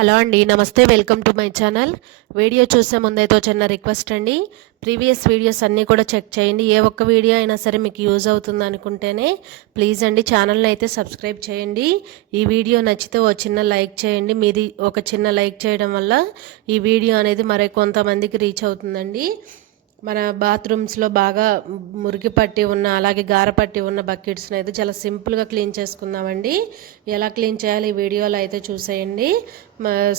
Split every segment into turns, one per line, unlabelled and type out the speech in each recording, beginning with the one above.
Hello అండి నమస్తే welcome to my channel. Video చూసే ముందైతే ఒక చిన్న రిక్వెస్ట్ అండి. ప్రీవియస్ వీడియోస్ అన్నీ కూడా చెక్ చేయండి. ఏ ఒక్క వీడియో అయినా సరే మీకు యూజ్ అవుతుంది అనుకుంటేనే ప్లీజ్ అండి ఛానల్ని అయితే సబ్స్క్రైబ్ చేయండి. ఈ వీడియో నచ్చితే ఓ చిన్న లైక్ చేయండి. మీది ఒక చిన్న లైక్ చేయడం వల్ల ఈ వీడియో అనేది మరి కొంతమందికి రీచ్ అవుతుందండి. మన బాత్రూమ్స్లో బాగా మురికి పట్టి ఉన్న అలాగే గార పట్టి ఉన్న బకెట్స్ని అయితే చాలా సింపుల్గా క్లీన్ చేసుకుందామండి. ఎలా క్లీన్ చేయాలి ఈ వీడియోలో అయితే చూసేయండి.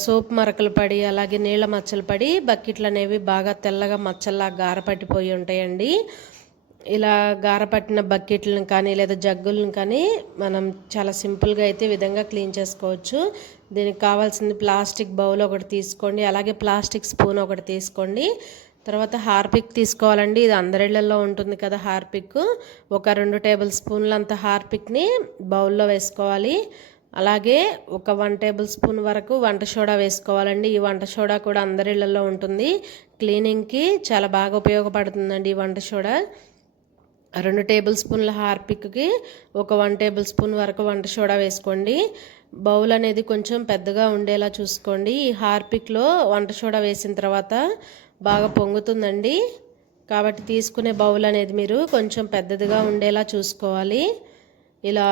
సోప్ మరకలు పడి అలాగే నీళ్ళ మచ్చలు పడి బకెట్లు అనేవి బాగా తెల్లగా మచ్చల్లా గార పట్టిపోయి ఉంటాయండి. ఇలా గార పట్టిన బకెట్లను కానీ లేదా జగ్గులను కానీ మనం చాలా సింపుల్గా అయితే విధంగా క్లీన్ చేసుకోవచ్చు. దీనికి కావాల్సింది ప్లాస్టిక్ బౌల్ ఒకటి తీసుకోండి అలాగే ప్లాస్టిక్ స్పూన్ ఒకటి తీసుకోండి. తర్వాత హార్పిక్ తీసుకోవాలండి. ఇది అందరిళ్ళలో ఉంటుంది కదా హార్పిక్. ఒక రెండు టేబుల్ స్పూన్లు అంత హార్పిక్ని బౌల్లో వేసుకోవాలి. అలాగే ఒక వన్ టేబుల్ స్పూన్ వరకు వంట సోడా వేసుకోవాలండి. ఈ వంట సోడా కూడా అందరిళ్ళలో ఉంటుంది. క్లీనింగ్కి చాలా బాగా ఉపయోగపడుతుందండి ఈ వంట సోడా. రెండు టేబుల్ స్పూన్ల హార్పిక్కి ఒక వన్ టేబుల్ స్పూన్ వరకు వంట సోడా వేసుకోండి. బౌల్ అనేది కొంచెం పెద్దగా ఉండేలా చూసుకోండి. ఈ హార్పిక్లో వంట సోడా వేసిన తర్వాత బాగా పొంగుతుందండి. కాబట్టి తీసుకునే బౌల్ అనేది మీరు కొంచెం పెద్దదిగా ఉండేలా చూసుకోవాలి. ఇలా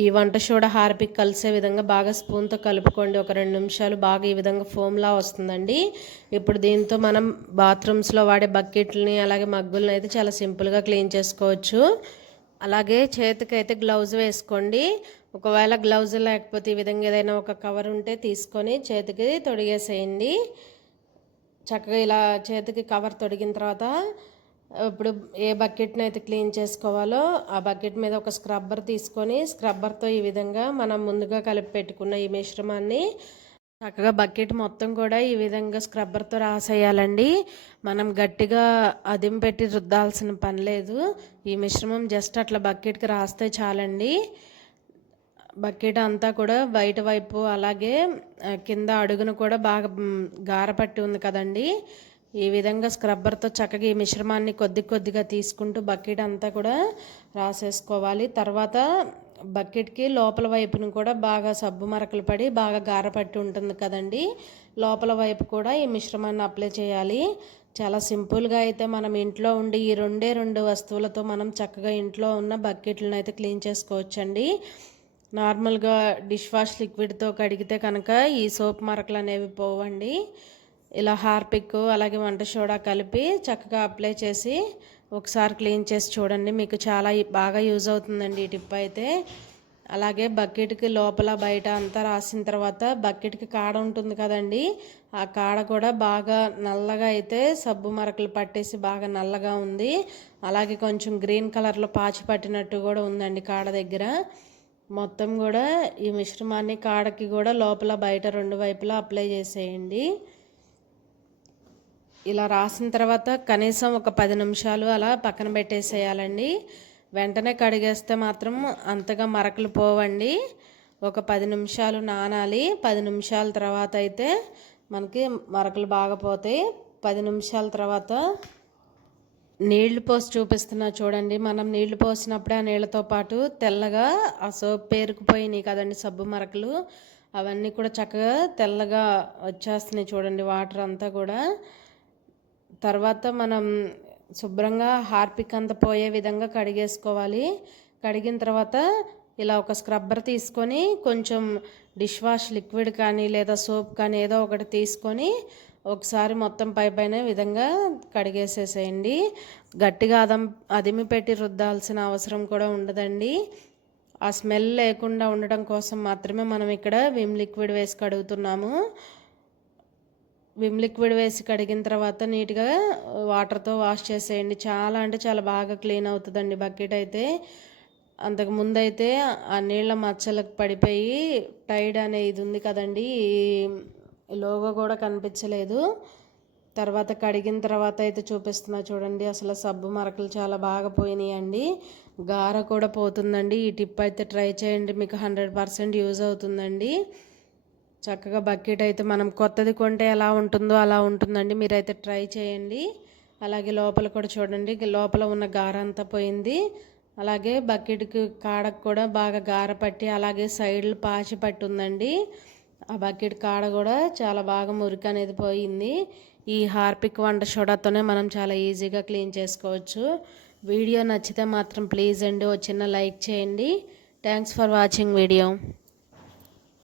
ఈ వంట సోడా హార్పిక్ కలిసే విధంగా బాగా స్పూన్తో కలుపుకోండి. ఒక రెండు నిమిషాలు బాగా ఈ విధంగా ఫోమ్లా వస్తుందండి. ఇప్పుడు దీంతో మనం బాత్రూమ్స్లో వాడే బకెట్లని అలాగే మగ్గులని అయితే చాలా సింపుల్గా క్లీన్ చేసుకోవచ్చు. అలాగే చేతికైతే గ్లౌజ్ వేసుకోండి. ఒకవేళ గ్లౌజ్ లేకపోతే ఈ విధంగా ఏదైనా ఒక కవర్ ఉంటే తీసుకొని చేతికి తొడిగేసేయండి. చక్కగా ఇలా చేతికి కవర్ తొడిగిన తర్వాత ఇప్పుడు ఏ బకెట్ని అయితే క్లీన్ చేసుకోవాలో ఆ బకెట్ మీద ఒక స్క్రబ్బర్ తీసుకొని స్క్రబ్బర్తో ఈ విధంగా మనం ముందుగా కలిపి పెట్టుకున్న ఈ మిశ్రమాన్ని చక్కగా బకెట్ మొత్తం కూడా ఈ విధంగా స్క్రబ్బర్తో రాసేయాలండి. మనం గట్టిగా అదిం పెట్టి రుద్దాల్సిన పని లేదు. ఈ మిశ్రమం జస్ట్ అట్లా బకెట్కి రాస్తే చాలండి. బకెట్ అంతా కూడా బయట వైపు అలాగే కింద అడుగును కూడా బాగా గారపట్టి ఉంది కదండి. ఈ విధంగా స్క్రబ్బర్తో చక్కగా ఈ మిశ్రమాన్ని కొద్ది కొద్దిగా తీసుకుంటూ బకెట్ అంతా కూడా రాసేసుకోవాలి. తర్వాత బకెట్కి లోపల వైపును కూడా బాగా సబ్బు మరకలు పడి బాగా గారపట్టి ఉంటుంది కదండి. లోపల వైపు కూడా ఈ మిశ్రమాన్ని అప్లై చేయాలి. చాలా సింపుల్గా అయితే మనం ఇంట్లో ఉండి ఈ రెండే రెండు వస్తువులతో మనం చక్కగా ఇంట్లో ఉన్న బకెట్లను అయితే క్లీన్ చేసుకోవచ్చండి. నార్మల్గా డిష్ వాష్ లిక్విడ్తో కడిగితే కనుక ఈ సోప్ మరకలు అనేవి పోవండి. ఇలా హార్పిక్ అలాగే వంట సోడా కలిపి చక్కగా అప్లై చేసి ఒకసారి క్లీన్ చేసి చూడండి. మీకు చాలా బాగా యూజ్ అవుతుందండి ఈ టిప్ అయితే. అలాగే బకెట్కి లోపల బయట అంతా రాసిన తర్వాత బకెట్కి కాడ ఉంటుంది కదండి. ఆ కాడ కూడా బాగా నల్లగా అయితే సబ్బు మరకలు పట్టేసి బాగా నల్లగా ఉంది. అలాగే కొంచెం గ్రీన్ కలర్లో పాచి పట్టినట్టు కూడా ఉందండి కాడ దగ్గర. మొత్తం కూడా ఈ మిశ్రమాన్ని కాడకి కూడా లోపల బయట రెండు వైపులా అప్లై చేసేయండి. ఇలా రాసిన తర్వాత కనీసం ఒక పది నిమిషాలు అలా పక్కన పెట్టేసేయాలండి. వెంటనే కడిగేస్తే మాత్రం అంతగా మరకలు పోవండి. ఒక పది నిమిషాలు నానాలి. పది నిమిషాల తర్వాత అయితే మనకి మరకలు బాగా పోతాయి. పది నిమిషాల తర్వాత నీళ్ళు పోసి చూపిస్తున్నా చూడండి. మనం నీళ్ళు పోసినప్పుడే ఆ నీళ్ళతో పాటు తెల్లగా ఆ సోప్ పేరుకుపోయినాయి కదండి సబ్బు మరకలు. అవన్నీ కూడా చక్కగా తెల్లగా వచ్చేస్తున్నాయి చూడండి వాటర్ అంతా కూడా. తర్వాత మనం శుభ్రంగా హార్పిక్ అంతా పోయే విధంగా కడిగేసుకోవాలి. కడిగిన తర్వాత ఇలా ఒక స్క్రబ్బర్ తీసుకొని కొంచెం డిష్ వాష్ లిక్విడ్ కానీ లేదా సోప్ కానీ ఏదో ఒకటి తీసుకొని ఒకసారి మొత్తం పై పైన విధంగా కడిగేసేసేయండి. గట్టిగా అదం అదిమి పెట్టి రుద్దాల్సిన అవసరం కూడా ఉండదండి. ఆ స్మెల్ లేకుండా ఉండడం కోసం మాత్రమే మనం ఇక్కడ విమ్ లిక్విడ్ వేసి కడుగుతున్నాము. విమ్ లిక్విడ్ వేసి కడిగిన తర్వాత నీట్గా వాటర్తో వాష్ చేసేయండి. చాలా అంటే చాలా బాగా క్లీన్ అవుతుందండి బకెట్ అయితే. అంతకు ముందైతే ఆ నీళ్ళ మచ్చలకు పడిపోయి టైడ్ అనే ఇది ఉంది కదండి. లోగో కూడా కనిపించలేదు. తర్వాత కడిగిన తర్వాత అయితే చూపిస్తున్నా చూడండి. అసలు సబ్బు మరకలు చాలా బాగా పోయినాయండి. గార కూడా పోతుందండి. ఈ టిప్ అయితే ట్రై చేయండి. మీకు హండ్రెడ్ పర్సెంట్ యూజ్ అవుతుందండి. చక్కగా బకెట్ అయితే మనం కొత్తది కొంటే ఎలా ఉంటుందో అలా ఉంటుందండి. మీరైతే ట్రై చేయండి. అలాగే లోపల కూడా చూడండి. లోపల ఉన్న గార అంతా పోయింది. అలాగే బకెట్కి కాడకు కూడా బాగా గార పట్టి అలాగే సైడ్లు పాచి పట్టి ఉందండి ఆ బకెట్ కాడ కూడా చాలా బాగా మురికి అనేది పోయింది. ఈ హార్పిక్ వంట సోడాతోనే మనం చాలా ఈజీగా క్లీన్ చేసుకోవచ్చు. వీడియో నచ్చితే మాత్రం ప్లీజ్ అండి ఒక చిన్న లైక్ చేయండి. Thanks for watching video.